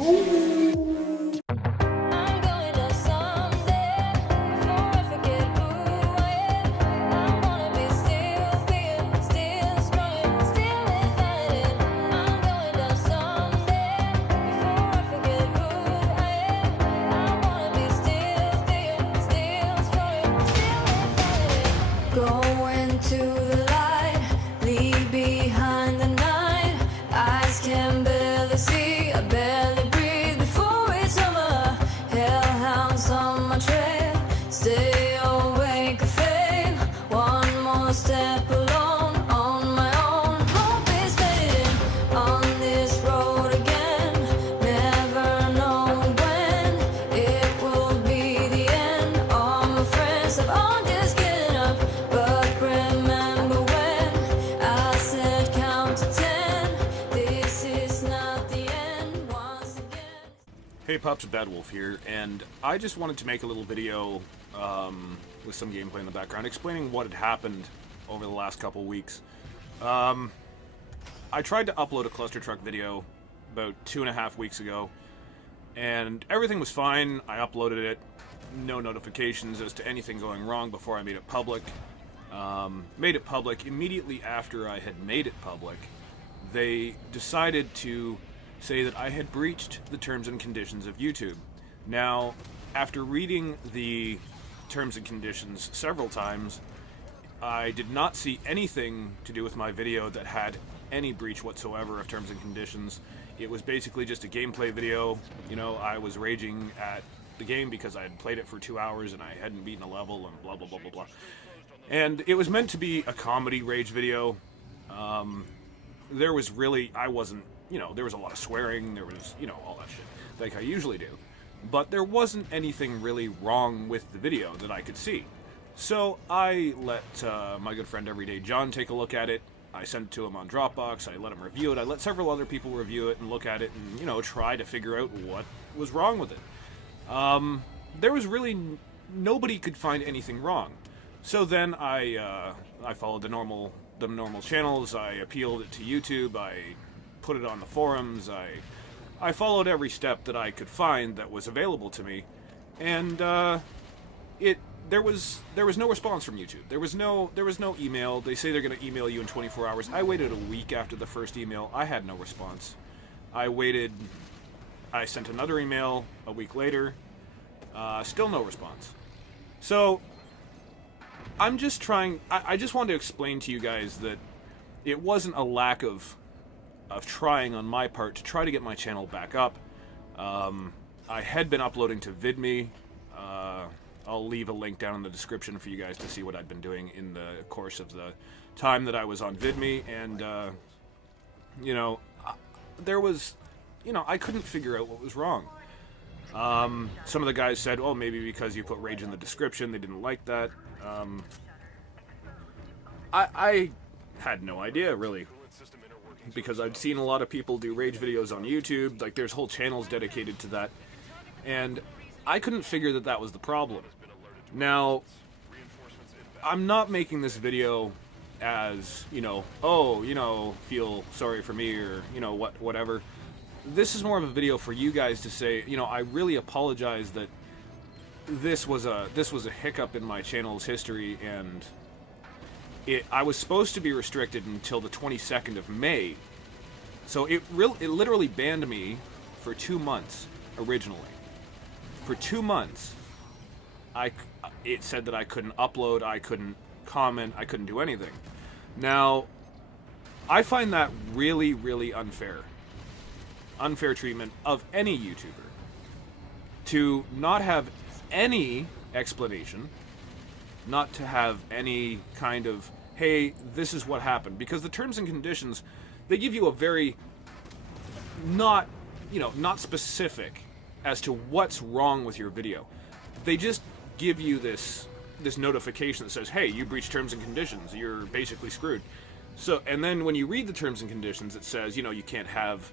Going to the light, leave behind the night. Eyes can barely see, I barely breathe before it's over. Hellhounds on my trail, stay awake or fail. One more step alone, on my own. Hope is fading on this road again. Never know when it will be the end. All my friends have all just given up. But remember when I said count to 10, this is not the end once again. Hey Pups, Badwolf here, and I just wanted to make a little video with some gameplay in the background explaining what had happened over the last couple weeks. I tried to upload a cluster truck video about 2.5 weeks ago, and everything was fine. I uploaded it, no notifications as to anything going wrong before I made it public. Made it public immediately after I had made it public. They decided to say that I had breached the terms and conditions of YouTube. Now, after reading the terms and conditions several times, I did not see anything to do with my video that had any breach whatsoever of terms and conditions. It was basically just a gameplay video. You know, I was raging at the game because I had played it for 2 hours and I hadn't beaten a level and blah blah blah blah blah. And it was meant to be a comedy rage video. There was really, I wasn't, there was a lot of swearing, there was, all that shit, like I usually do. But there wasn't anything really wrong with the video that I could see. So I let my good friend Everyday John take a look at it. I sent it to him on Dropbox, I let him review it, I let several other people review it and look at it and, try to figure out what was wrong with it. There was really, nobody could find anything wrong. So then I followed the normal channels. I appealed it to YouTube. I put it on the forums. I followed every step that I could find that was available to me, and there was no response from YouTube. There was no email. They say they're going to email you in 24 hours. I waited a week after the first email. I had no response. I sent another email a week later. Still no response. So I'm just trying, I just wanted to explain to you guys that it wasn't a lack of trying on my part to try to get my channel back up. I had been uploading to VidMe. I'll leave a link down in the description for you guys to see what I'd been doing in the course of the time that I was on VidMe, and, there was, I couldn't figure out what was wrong. Some of the guys said, oh, maybe because you put rage in the description, they didn't like that. I had no idea, really, because I'd seen a lot of people do rage videos on YouTube. Like, there's whole channels dedicated to that, and I couldn't figure that was the problem. Now, I'm not making this video as, feel sorry for me or, whatever. This is more of a video for you guys to say, I really apologize that this was a hiccup in my channel's history, and I was supposed to be restricted until the 22nd of May. So it literally banned me for 2 months originally. For 2 months, it said that I couldn't upload, I couldn't comment, I couldn't do anything. Now, I find that really, really unfair. Unfair treatment of any YouTuber. To not have any explanation, not to have any kind of, hey, this is what happened. Because the terms and conditions, they give you a very not specific as to what's wrong with your video. They just give you this notification that says, hey, you breached terms and conditions, you're basically screwed. So, and then when you read the terms and conditions, it says, you can't have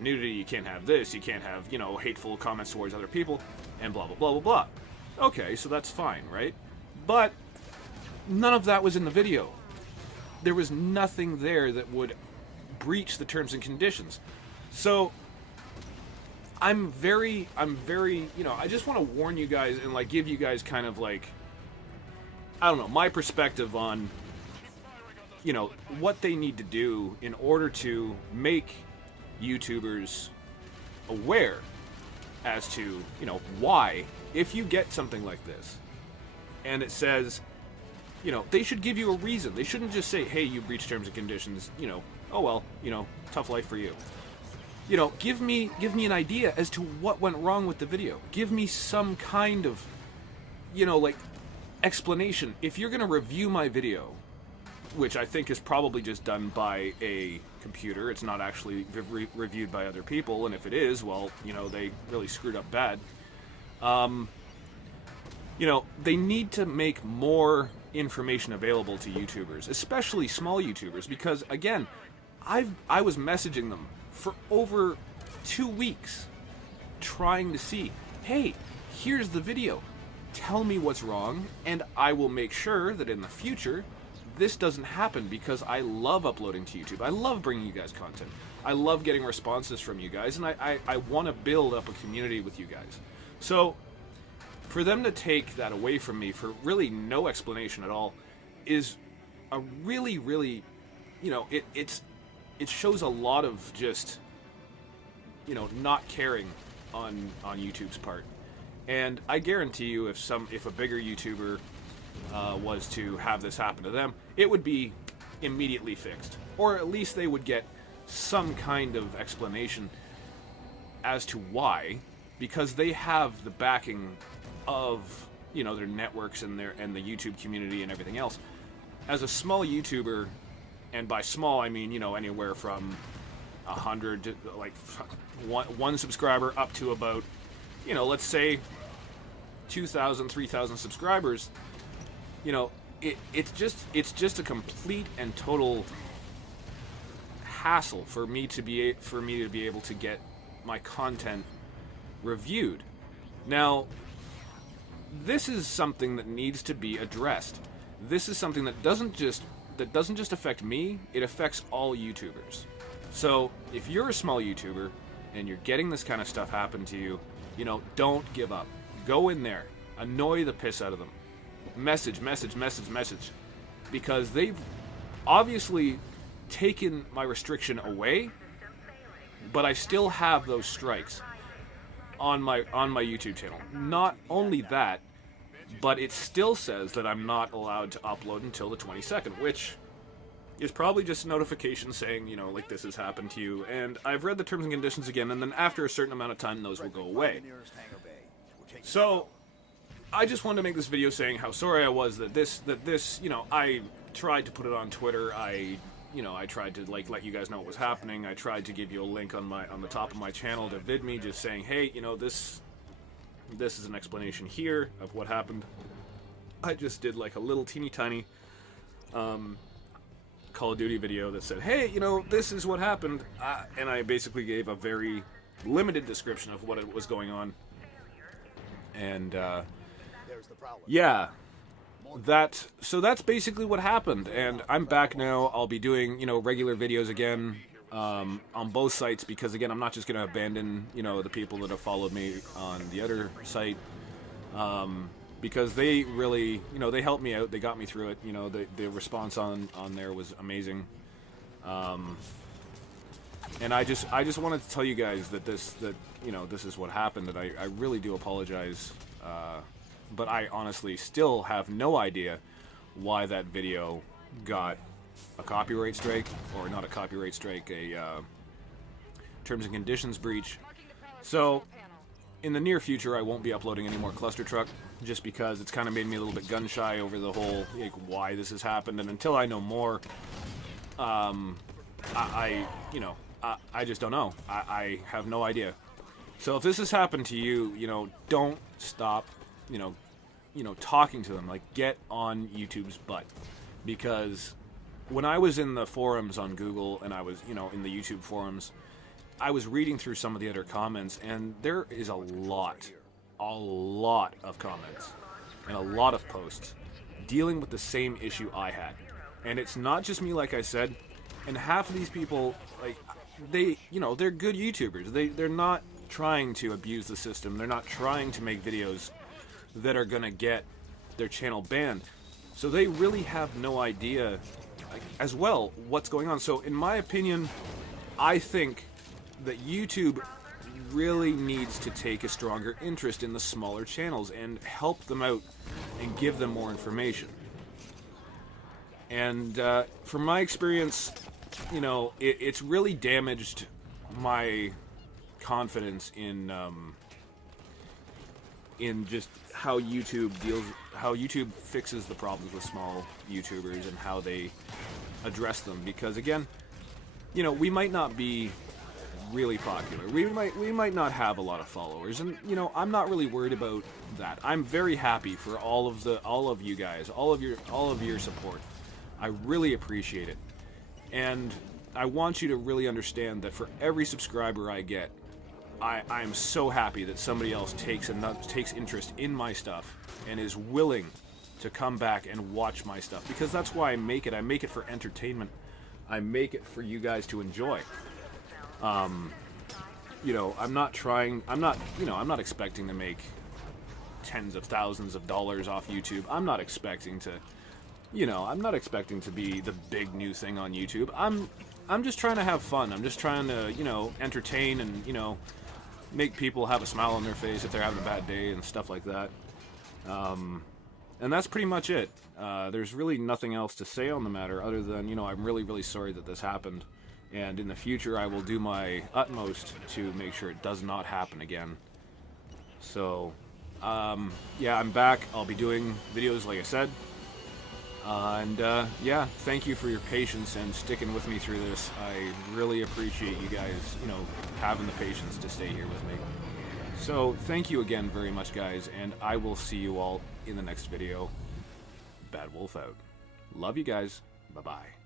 nudity, you can't have this, you can't have, hateful comments towards other people, and blah, blah, blah, blah, blah. Okay, so that's fine, right? But none of that was in the video. There was nothing there that would breach the terms and conditions. So, I'm very, you know, I just want to warn you guys and like give you guys kind of like, I don't know, my perspective on, you know, what they need to do in order to make YouTubers aware as to, you know, why, if you get something like this and it says, you know, they should give you a reason. They shouldn't just say, hey, you breached terms and conditions, you know, oh well, you know, tough life for you. You know, give me an idea as to what went wrong with the video. Give me some kind of, you know, like, explanation. If you're going to review my video, which I think is probably just done by a computer, it's not actually reviewed by other people, and if it is, well, you know, they really screwed up bad. You know, they need to make more information available to YouTubers, especially small YouTubers, because, again, I was messaging them for over 2 weeks trying to see, hey, here's the video, tell me what's wrong, and I will make sure that in the future this doesn't happen, because I love uploading to YouTube. I love bringing you guys content. I love getting responses from you guys, and I want to build up a community with you guys. So for them to take that away from me for really no explanation at all is a really, really, you know, it shows a lot of just, you know, not caring on YouTube's part. And I guarantee you, if a bigger YouTuber was to have this happen to them, it would be immediately fixed, or at least they would get some kind of explanation as to why, because they have the backing of, you know, their networks and the YouTube community and everything else. As a small YouTuber, and by small I mean, you know, anywhere from 100 to like one subscriber up to about, you know, let's say 2,000, 3,000 subscribers, you know, it's just a complete and total hassle for me to be able to get my content reviewed. Now, this is something that needs to be addressed. This is something that doesn't just affect me, it affects all YouTubers. So, if you're a small YouTuber and you're getting this kind of stuff happen to you, you know, don't give up. Go in there, annoy the piss out of them. Message, because they've obviously taken my restriction away, but I still have those strikes on my YouTube channel. Not only that, but it still says that I'm not allowed to upload until the 22nd, which is probably just a notification saying, you know, like, this has happened to you. And I've read the terms and conditions again, and then after a certain amount of time, those will go away. So I just wanted to make this video saying how sorry I was that this, you know, I tried to put it on Twitter. I tried to like let you guys know what was happening. I tried to give you a link on the top of my channel to VidMe, just saying, hey, you know, this is an explanation here of what happened. I just did like a little teeny tiny Call of Duty video that said, hey, you know, this is what happened, and I basically gave a very limited description of what was going on. And yeah, so that's basically what happened, and I'm back now. I'll be doing, you know, regular videos again on both sites, because again, I'm not just going to abandon, you know, the people that have followed me on the other site, because they really, you know, they helped me out. They got me through it. You know, the response on there was amazing. And I just wanted to tell you guys that you know, this is what happened, and I really do apologize. But I honestly still have no idea why that video got a copyright strike, or not a copyright strike, a terms and conditions breach. So in the near future, I won't be uploading any more Cluster Truck, just because it's kind of made me a little bit gun shy over the whole, like, why this has happened. And until I know more, I just don't know. I have no idea. So if this has happened to you, you know, don't stop, you know, talking to them. Like, get on YouTube's butt, because when I was in the forums on Google, and I was, you know, in the YouTube forums, I was reading through some of the other comments, and there is a lot of comments and a lot of posts dealing with the same issue I had. And it's not just me, like I said, and half of these people, like, they, you know, they're good YouTubers. They're not trying to abuse the system. They're not trying to make videos that are going to get their channel banned. So they really have no idea, like, as well, what's going on. So in my opinion, I think that YouTube really needs to take a stronger interest in the smaller channels and help them out and give them more information. And from my experience, you know, it's really damaged my confidence in just how YouTube fixes the problems with small YouTubers and how they address them. Because again, you know, we might not be really popular. We might not have a lot of followers, and you know, I'm not really worried about that. I'm very happy for all of you guys, all of your support. I really appreciate it, and I want you to really understand that for every subscriber I get, I am so happy that somebody else takes interest in my stuff and is willing to come back and watch my stuff, because that's why I make it. I make it for entertainment. I make it for you guys to enjoy. You know, I'm not expecting to make tens of thousands of dollars off YouTube. I'm not expecting to be the big new thing on YouTube. I'm just trying to have fun. I'm just trying to, you know, entertain and, you know, make people have a smile on their face if they're having a bad day and stuff like that. And that's pretty much it. There's really nothing else to say on the matter other than, you know, I'm really, really sorry that this happened. And in the future, I will do my utmost to make sure it does not happen again. So, yeah, I'm back. I'll be doing videos, like I said. Yeah, thank you for your patience and sticking with me through this. I really appreciate you guys, you know, having the patience to stay here with me. So, thank you again very much, guys, and I will see you all in the next video. Badwolf out. Love you guys. Bye-bye.